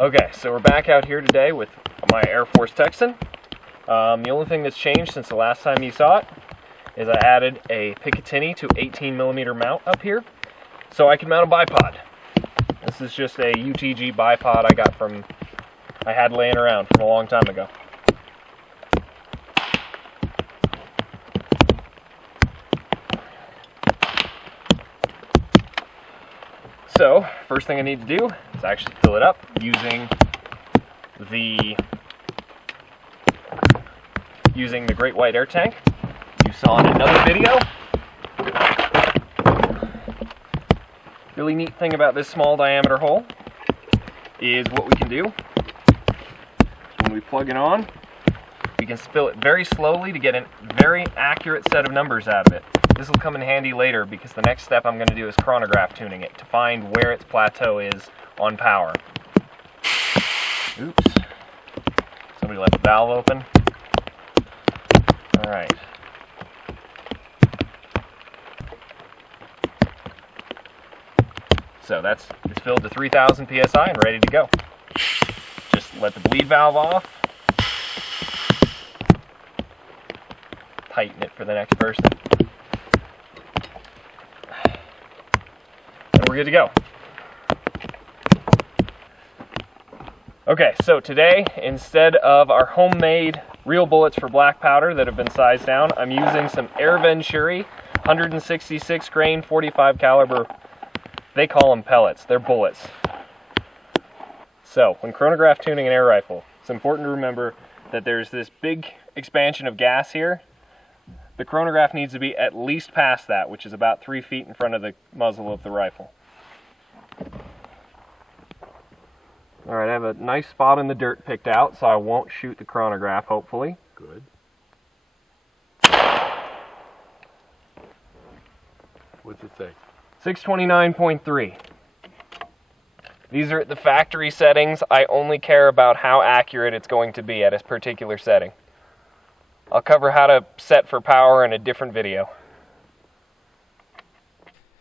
Okay, so we're back out here today with my Airforce Texan. The only thing that's changed since the last time you saw it is I added a Picatinny to 18mm mount up here so I can mount a bipod. This is just a UTG bipod I had laying around from a long time ago. So, first thing I need to do is actually fill it up using the Great White Air Tank you saw in another video. Really neat thing about this small diameter hole is what we can do. When we plug it on, we can fill it very slowly to get a very accurate set of numbers out of it. This will come in handy later because the next step I'm going to do is chronograph tuning it to find where its plateau is on power. Oops. Somebody left the valve open. Alright. So it's filled to 3,000 psi and ready to go. Just let the bleed valve off. Tighten it for the next person. And we're good to go. Okay, so today, instead of our homemade real bullets for black powder that have been sized down, I'm using some Air Venturi 166 grain 45 caliber. They call them pellets. They're bullets. So, when chronograph tuning an air rifle, it's important to remember that there's this big expansion of gas here. The chronograph needs to be at least past that, which is about 3 feet in front of the muzzle of the rifle. Alright, I have a nice spot in the dirt picked out, so I won't shoot the chronograph, hopefully. Good. What's it say? 629.3. These are at the factory settings. I only care about how accurate it's going to be at a particular setting. I'll cover how to set for power in a different video.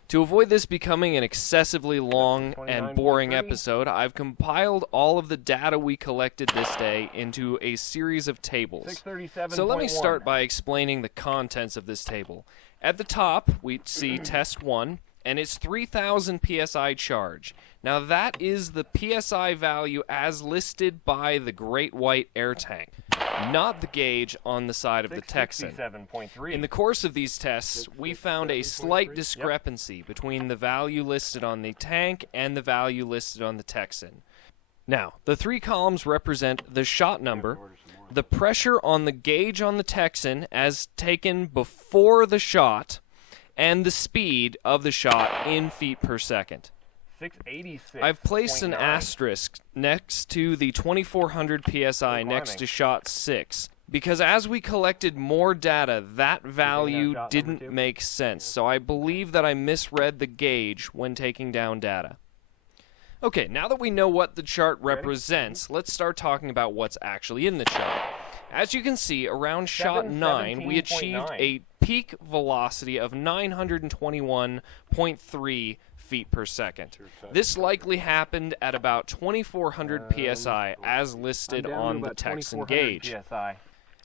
To avoid this becoming an excessively long and boring episode, I've compiled all of the data we collected this day into a series of tables. So let me start by explaining the contents of this table. At the top, we see test 1, and it's 3,000 psi charge. Now that is the psi value as listed by the Great White Air Tank, not the gauge on the side of the Texan. In the course of these tests, we found a slight discrepancy between the value listed on the tank and the value listed on the Texan. Now, the 3 columns represent the shot number, the pressure on the gauge on the Texan as taken before the shot, and the speed of the shot in feet per second. 686. I've placed an asterisk next to the 2400 psi next to shot 6 because as we collected more data, that value didn't make sense, so I believe that I misread the gauge when taking down data. Okay, now that we know what the chart represents, let's start talking about what's actually in the chart. As you can see, around shot 9, we achieved a peak velocity of 921.3 feet per second. This likely happened at about 2400 psi as listed on the Texan gauge.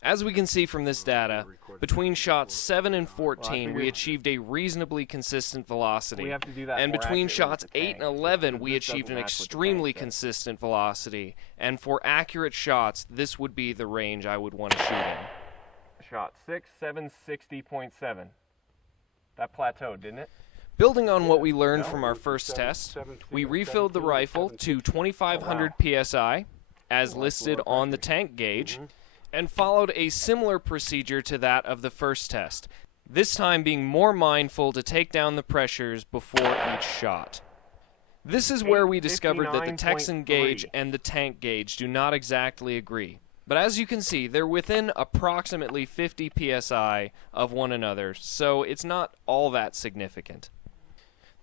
As we can see from this data, between shots 7 and 14 we achieved a reasonably consistent velocity, and between shots 8 and 11 we achieved an extremely consistent velocity, and for accurate shots this would be the range I would want to shoot in. Shot 6, 760.7. That plateaued, didn't it? Building on what we learned from our first test, we refilled the rifle to 2500 psi, as listed on the tank gauge, and followed a similar procedure to that of the first test, this time being more mindful to take down the pressures before each shot. This is where we discovered that the Texan gauge and the tank gauge do not exactly agree. But as you can see, they're within approximately 50 psi of one another, so it's not all that significant.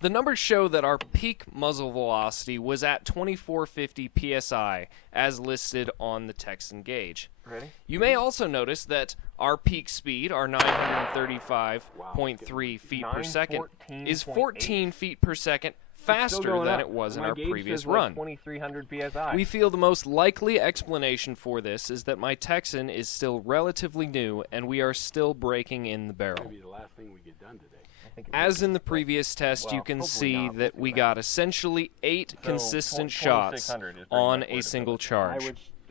The numbers show that our peak muzzle velocity was at 2450 psi, as listed on the Texan gauge. Ready? You may also notice that our peak speed, our 935.3 feet per second, is 14 feet per second faster than it was in our previous run. 2,300 PSI. We feel the most likely explanation for this is that my Texan is still relatively new and we are still breaking in the barrel. Maybe the last thing we get done today. As in the previous test, you can see that we got essentially 8 consistent shots on a single charge.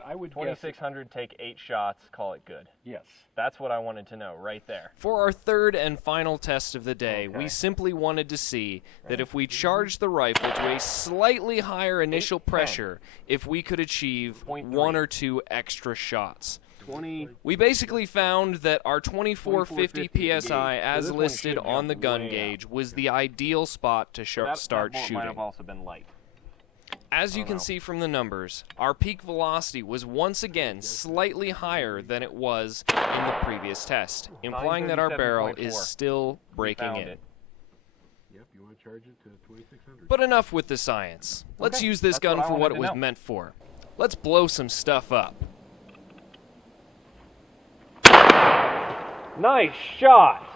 I would 2,600, take 8 shots, call it good. Yes. That's what I wanted to know right there. For our third and final test of the day, we simply wanted to see that if we charged the rifle to a slightly higher initial pressure, if we could achieve 1 or 2 extra shots. We basically found that our 2450 PSI, as listed on the gun gauge, was the ideal spot to start Might shooting. have also been light. As you can see from the numbers, our peak velocity was once again slightly higher than it was in the previous test, implying that our barrel is still breaking in. Yep, you want to charge it to 2,600. But enough with the science. Let's use this gun for what it was meant for. Let's blow some stuff up. Nice shot!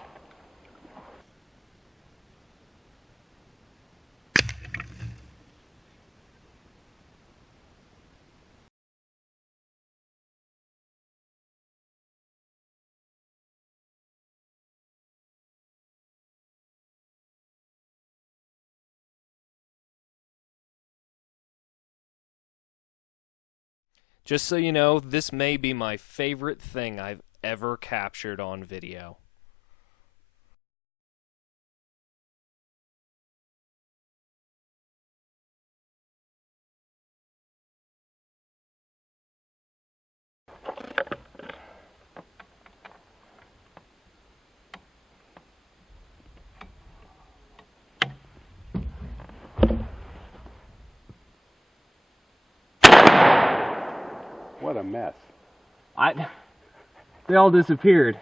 Just so you know, this may be my favorite thing I've ever captured on video. What a mess. They all disappeared.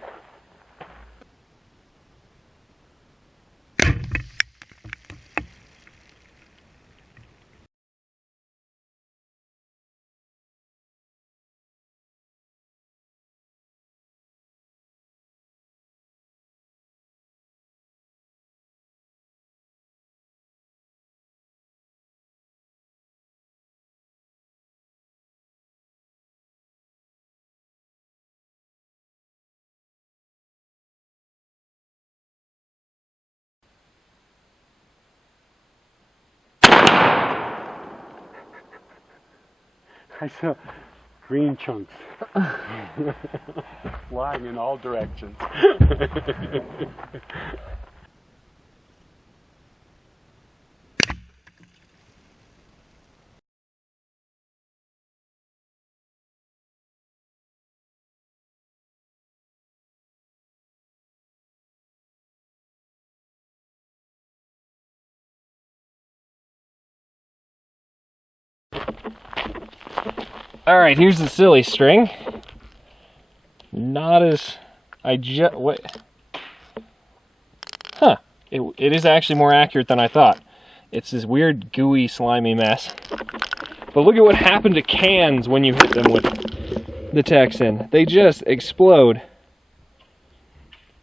I saw green chunks flying in all directions. All right, here's the silly string. Not as what? Huh? It is actually more accurate than I thought. It's this weird, gooey, slimy mess. But look at what happened to cans when you hit them with the Texan. They just explode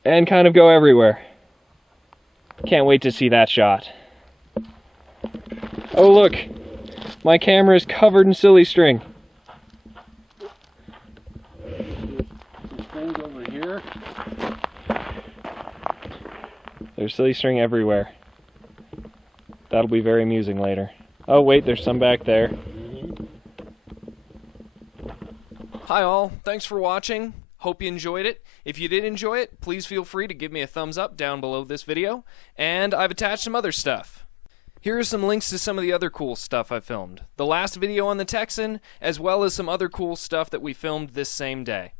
and kind of go everywhere. Can't wait to see that shot. Oh look, my camera is covered in silly string. Over here. There's silly string everywhere. That'll be very amusing later. Oh wait, there's some back there. Hi all, thanks for watching. Hope you enjoyed it. If you did enjoy it, please feel free to give me a thumbs up down below this video. And I've attached some other stuff. Here are some links to some of the other cool stuff I filmed. The last video on the Texan, as well as some other cool stuff that we filmed this same day.